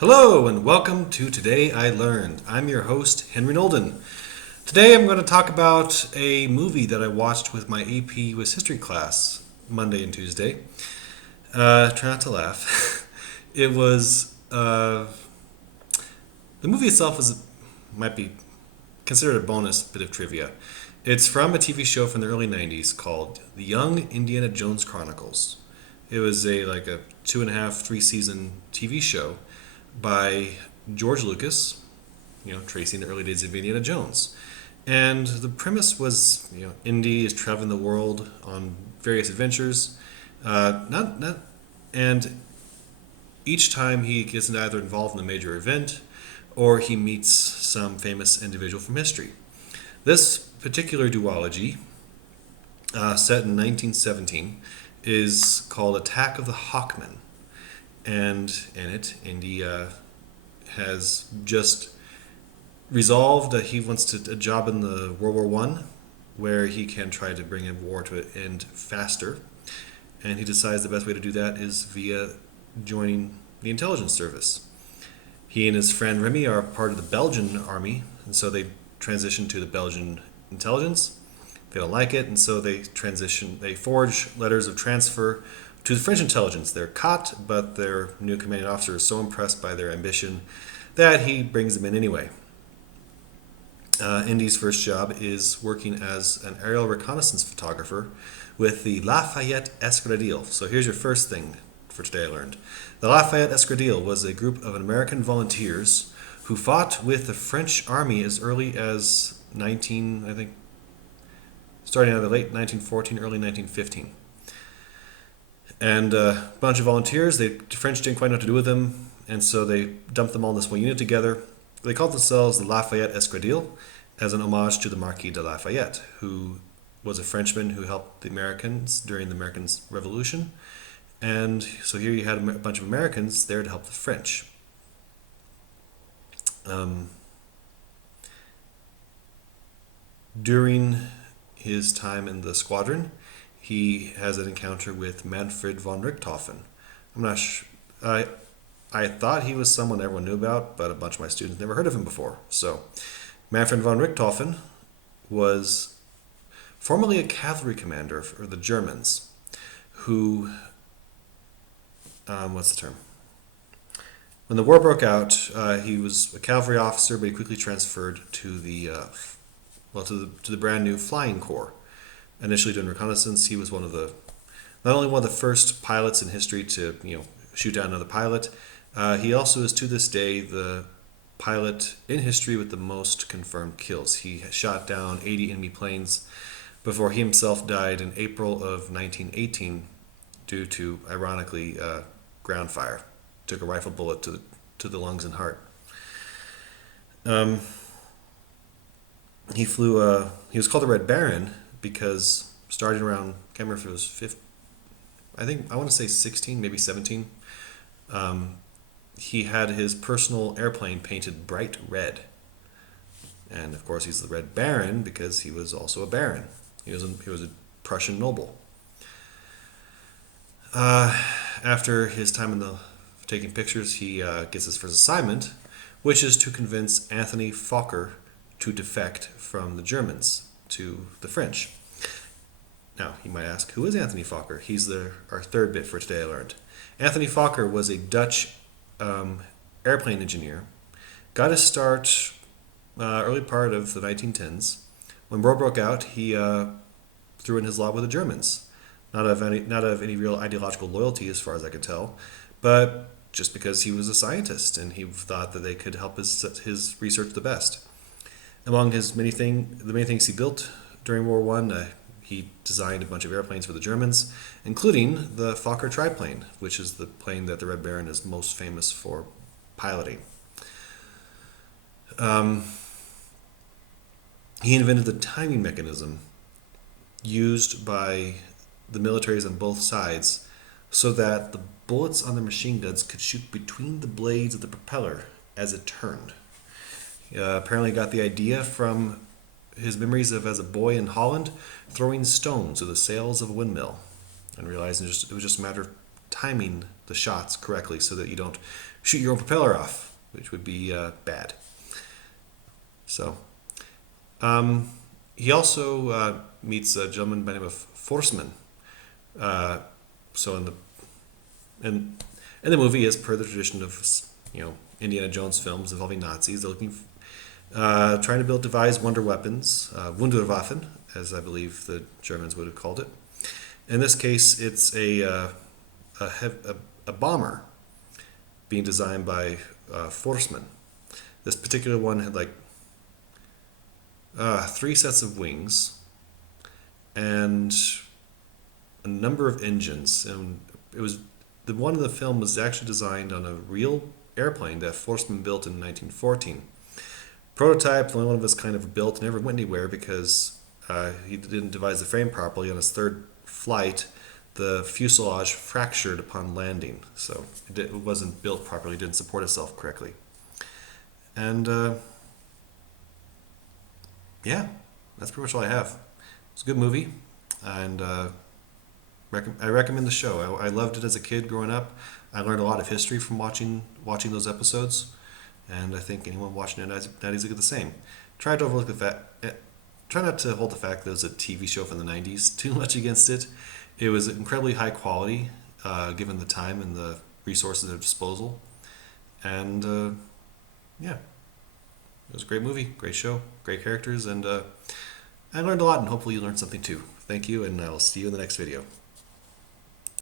Hello and welcome to Today I Learned. I'm your host, Henry Nolden. Today I'm going to talk about a movie that I watched with my AP Swiss History class Monday and Tuesday. Try not to laugh. It was, the movie itself might be considered a bonus bit of trivia. It's from a TV show from the early 90s called The Young Indiana Jones Chronicles. It was a 2.5, 3 season TV show by George Lucas, tracing the early days of Indiana Jones. And the premise was, Indy is traveling the world on various adventures. Not, and each time he gets either involved in a major event or he meets some famous individual from history. This particular duology, set in 1917, is called Attack of the Hawkmen. And in it, Indy has just resolved that he wants a job in the World War One, where he can try to bring a war to an end faster. And he decides the best way to do that is via joining the intelligence service. He and his friend Remy are part of the Belgian army, and so they transition to the Belgian intelligence. They don't like it, and so they forge letters of transfer to the French intelligence. They're caught, but their new commanding officer is so impressed by their ambition that he brings them in anyway. Indy's first job is working as an aerial reconnaissance photographer with the Lafayette Escadrille. So here's your first thing for today I learned. The Lafayette Escadrille was a group of American volunteers who fought with the French army as early as starting out of the late 1914, early 1915. And a bunch of volunteers, the French didn't quite know what to do with them, and so they dumped them all in this one unit together. They called themselves the Lafayette Escadrille as an homage to the Marquis de Lafayette, who was a Frenchman who helped the Americans during the American Revolution. And so here you had a bunch of Americans there to help the French. During his time in the squadron, he has an encounter with Manfred von Richthofen. I'm not sure. I thought he was someone everyone knew about, but a bunch of my students never heard of him before. So, Manfred von Richthofen was formerly a cavalry commander for the Germans, who, what's the term? When the war broke out, he was a cavalry officer, but he quickly transferred to the brand new Flying Corps. Initially doing reconnaissance, he was not only one of the first pilots in history to shoot down another pilot. He also is to this day the pilot in history with the most confirmed kills. He shot down 80 enemy planes before he himself died in April of 1918 due to, ironically, ground fire. Took a rifle bullet to the lungs and heart. He was called the Red Baron because starting around, I can't remember if it was I want to say 16, maybe 17, he had his personal airplane painted bright red. And of course he's the Red Baron because he was also a baron. He was a Prussian noble. After his time taking pictures, he gets his first assignment, which is to convince Anthony Fokker to defect from the Germans to the French. Now, you might ask, who is Anthony Fokker? He's our third bit for today I learned. Anthony Fokker was a Dutch airplane engineer. Got his start early part of the 1910s. When war broke out, he threw in his lot with the Germans. Not of any real ideological loyalty, as far as I could tell, but just because he was a scientist and he thought that they could help his research the best. Among the many things he built during World War I, he designed a bunch of airplanes for the Germans, including the Fokker triplane, which is the plane that the Red Baron is most famous for piloting. He invented the timing mechanism used by the militaries on both sides so that the bullets on the machine guns could shoot between the blades of the propeller as it turned. Apparently got the idea from his memories of, as a boy in Holland, throwing stones to the sails of a windmill and realizing it was just a matter of timing the shots correctly so that you don't shoot your own propeller off, which would be bad. So he also meets a gentleman by the name of Forsman. So in the movie, as per the tradition of Indiana Jones films involving Nazis, they're looking trying to devise wonder weapons, Wunderwaffen, as I believe the Germans would have called it. In this case, it's a bomber being designed by Forsman. This particular one had like 3 sets of wings and a number of engines, and it was the one in the film was actually designed on a real airplane that Forsman built in 1914. Prototype, the only one of his kind of built, never went anywhere because he didn't devise the frame properly. On his third flight, the fuselage fractured upon landing, so it wasn't built properly, didn't support itself correctly. And yeah, that's pretty much all I have. It's a good movie, and I recommend the show. I loved it as a kid growing up. I learned a lot of history from watching those episodes, and I think anyone watching it nowadays will get the same. Try to overlook the fact. Try not to hold the fact that it was a TV show from the 90s too much against it. It was incredibly high quality, given the time and the resources at disposal. And yeah, it was a great movie, great show, great characters, and I learned a lot, and hopefully you learned something too. Thank you, and I'll see you in the next video.